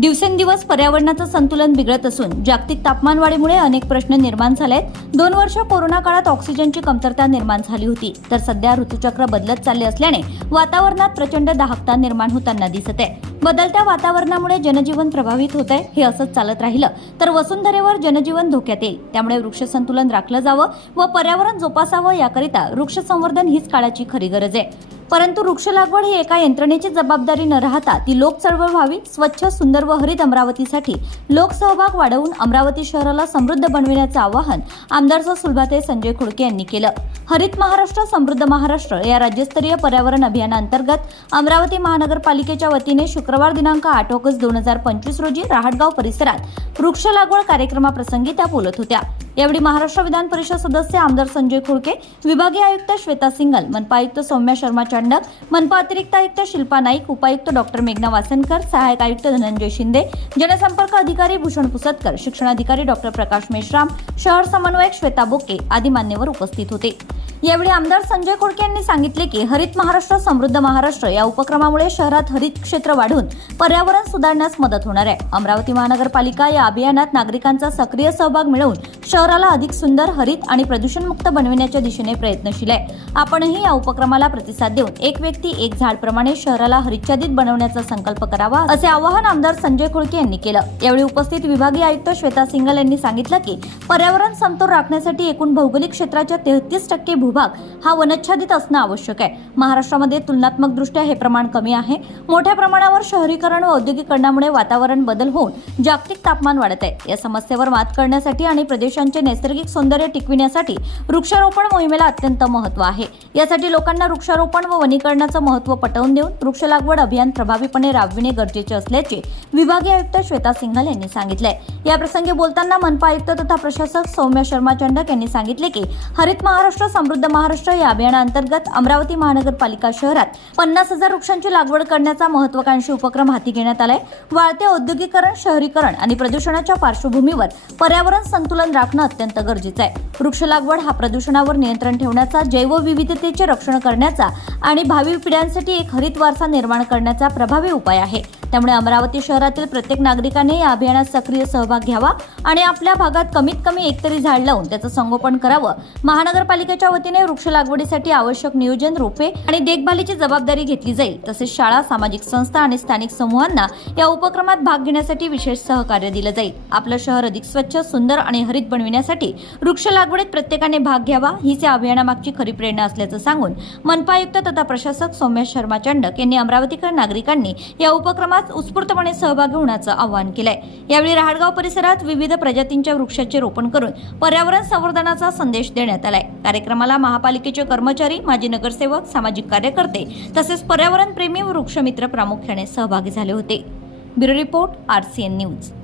दिवसेंदिवस पर्यावरणाचं संतुलन बिघडत असून जागतिक तापमानवाढीमुळे अनेक प्रश्न निर्माण झाले आहेत दोन वर्ष कोरोना काळात ऑक्सिजनची कमतरता निर्माण झाली होती. तर सध्या ऋतुचक्र बदलत चालले असल्याने वातावरणात प्रचंड दाहकता निर्माण होताना दिसत आहे. बदलत्या वातावरणामुळे जनजीवन प्रभावित होत आहे हे असंच चालत राहिलं. तर वसुंधरेवर जनजीवन धोक्यात येईल. त्यामुळे वृक्ष संतुलन राखलं जावं व पर्यावरण जोपासावं याकरिता वृक्ष संवर्धन हीच काळाची खरी गरज आहे. परंतु वृक्ष लागवड ही एका यंत्रणेची जबाबदारी न राहता ती लोक चळवळ व्हावी स्वच्छ सुंदर व हरित अमरावतीसाठी लोकसहभाग वाढवून अमरावती शहराला समृद्ध बनविण्याचं आवाहन आमदार सुलभाते संजय खुडके यांनी केलं. हरित महाराष्ट्र समृद्ध महाराष्ट्र या राज्यस्तरीय पर्यावरण अभियानांतर्गत अमरावती महानगरपालिकेच्या वतीने शुक्रवार दिनांक आठ ऑगस्ट दोन हजार पंचवीस रोजी रहाटगाव परिसरात वृक्ष लागवड कार्यक्रमाप्रसंगी त्या बोलत होत्या. यावेळी महाराष्ट्र विधान परिषद सदस्य आमदार संजय खुडके विभागीय आयुक्त श्वेता सिंगल मनपा आयुक्त सौम्या शर्मा चांडक मनपा अतिरिक्त आयुक्त शिल्पा नाईक उपायुक्त डॉक्टर मेघना वासनकर सहायक आयुक्त धनंजय शिंदे जनसंपर्क अधिकारी भूषण पुसतकर शिक्षणाधिकारी डॉक्टर प्रकाश मेश्राम शहर समन्वयक श्वेता बोके आदी मान्यवर उपस्थित होते. यावेळी आमदार संजय खोडके यांनी सांगितले की हरित महाराष्ट्र समृद्ध महाराष्ट्र या उपक्रमामुळे शहरात हरित क्षेत्र वाढून पर्यावरण सुधारण्यास मदत होणार आहे. अमरावती महानगरपालिका या अभियानात नागरिकांचा सक्रिय सहभाग मिळवून शहराला अधिक सुंदर हरित आणि प्रदूषणमुक्त बनविण्याच्या दिशेने प्रयत्नशील आहे. आपणही या उपक्रमाला प्रतिसाद देऊन एक व्यक्ती एक झाड प्रमाणे शहराला हरिच्छादित बनवण्याचा संकल्प करावा असे आवाहन आमदार संजय खोडके यांनी केलं. यावेळी उपस्थित विभागीय आयुक्त श्वेता सिंगल यांनी सांगितलं की पर्यावरण समतोल राखण्यासाठी एकूण भौगोलिक क्षेत्राच्या तेहतीस टक्के भूभाग हा वनच्छादित असणं आवश्यक आहे. महाराष्ट्रामध्ये तुलनात्मक दृष्ट्या हे प्रमाण कमी आहे. मोठ्या प्रमाणावर शहरीकरण व औद्योगिकरणामुळे वातावरण बदल होऊन जागतिक तापमान वाढत आहे. या समस्येवर मात करण्यासाठी आणि प्रदेशांचे नैसर्गिक सौंदर्य टिकविण्यासाठी वृक्षारोपण मोहिमेला अत्यंत महत्त्व आहे. यासाठी लोकांना वृक्षारोपण व वनीकरणाचं महत्त्व पटवून देऊन वृक्ष लागवड अभियान प्रभावीपणे राबविणे गरजेचे असल्याचे विभागीय आयुक्त श्वेता सिंघल यांनी सांगितलंय. याप्रसंगी बोलताना मनपा आयुक्त तथा प्रशासक सौम्य शर्मा चंडक यांनी सांगितले की हरित महाराष्ट्र समृद्ध महाराष्ट्र या अभियानाअंतर्गत अमरावती महानगरपालिका शहरात पन्नास हजार वृक्षांची लागवड करण्याचा महत्वाकांक्षी उपक्रम हाती घेण्यात आलाय. वाढते औद्योगिकरण शहरीकरण आणि प्रदूषणाच्या पार्श्वभूमीवर पर्यावरण संतुलन राखणं अत्यंत गरजेचं आहे. वृक्ष लागवड हा प्रदूषणावर नियंत्रण ठेवण्याचा जैवविविधतेचे रक्षण करण्याचा आणि भावी पिढ्यांसाठी एक हरित वारसा निर्माण करण्याचा प्रभावी उपाय आहे. त्यामुळे अमरावती शहरातील प्रत्येक नागरिकाने या अभियानात सक्रिय सहभाग घ्यावा आणि आपल्या भागात कमीत कमी एकतरी झाड लावून त्याचं संगोपन करावं. महानगरपालिकेच्या वतीने वृक्ष लागवडीसाठी आवश्यक नियोजन रोपे आणि देखभालीची जबाबदारी घेतली जाईल. तसेच शाळा सामाजिक संस्था आणि स्थानिक समूहांना या उपक्रमात भाग घेण्यासाठी विशेष सहकार्य दिलं जाईल. आपलं शहर अधिक स्वच्छ सुंदर आणि हरित बनविण्यासाठी वृक्ष लागवडीत प्रत्येकाने भाग घ्यावा हीच या अभियानामागची खरी प्रेरणा असल्याचं सांगून मनपा आयुक्त तथा प्रशासक सौम्या शर्मा चंडक यांनी अमरावतीकर नागरिकांनी या उपक्रमात उत्स्फूर्तपणे सहभागी होण्याचं आवाहन केलंय. यावेळी रहाडगाव परिसरात विविध प्रजातींच्या वृक्षाचे रोपण करून पर्यावरण संवर्धनाचा संदेश देण्यात आलाय. कार्यक्रमाला महापालिकेचे कर्मचारी माजी नगरसेवक सामाजिक कार्यकर्ते तसेच पर्यावरण प्रेमी व वृक्षमित्र प्रामुख्याने सहभागी झाले होते. Bureau report RCN news.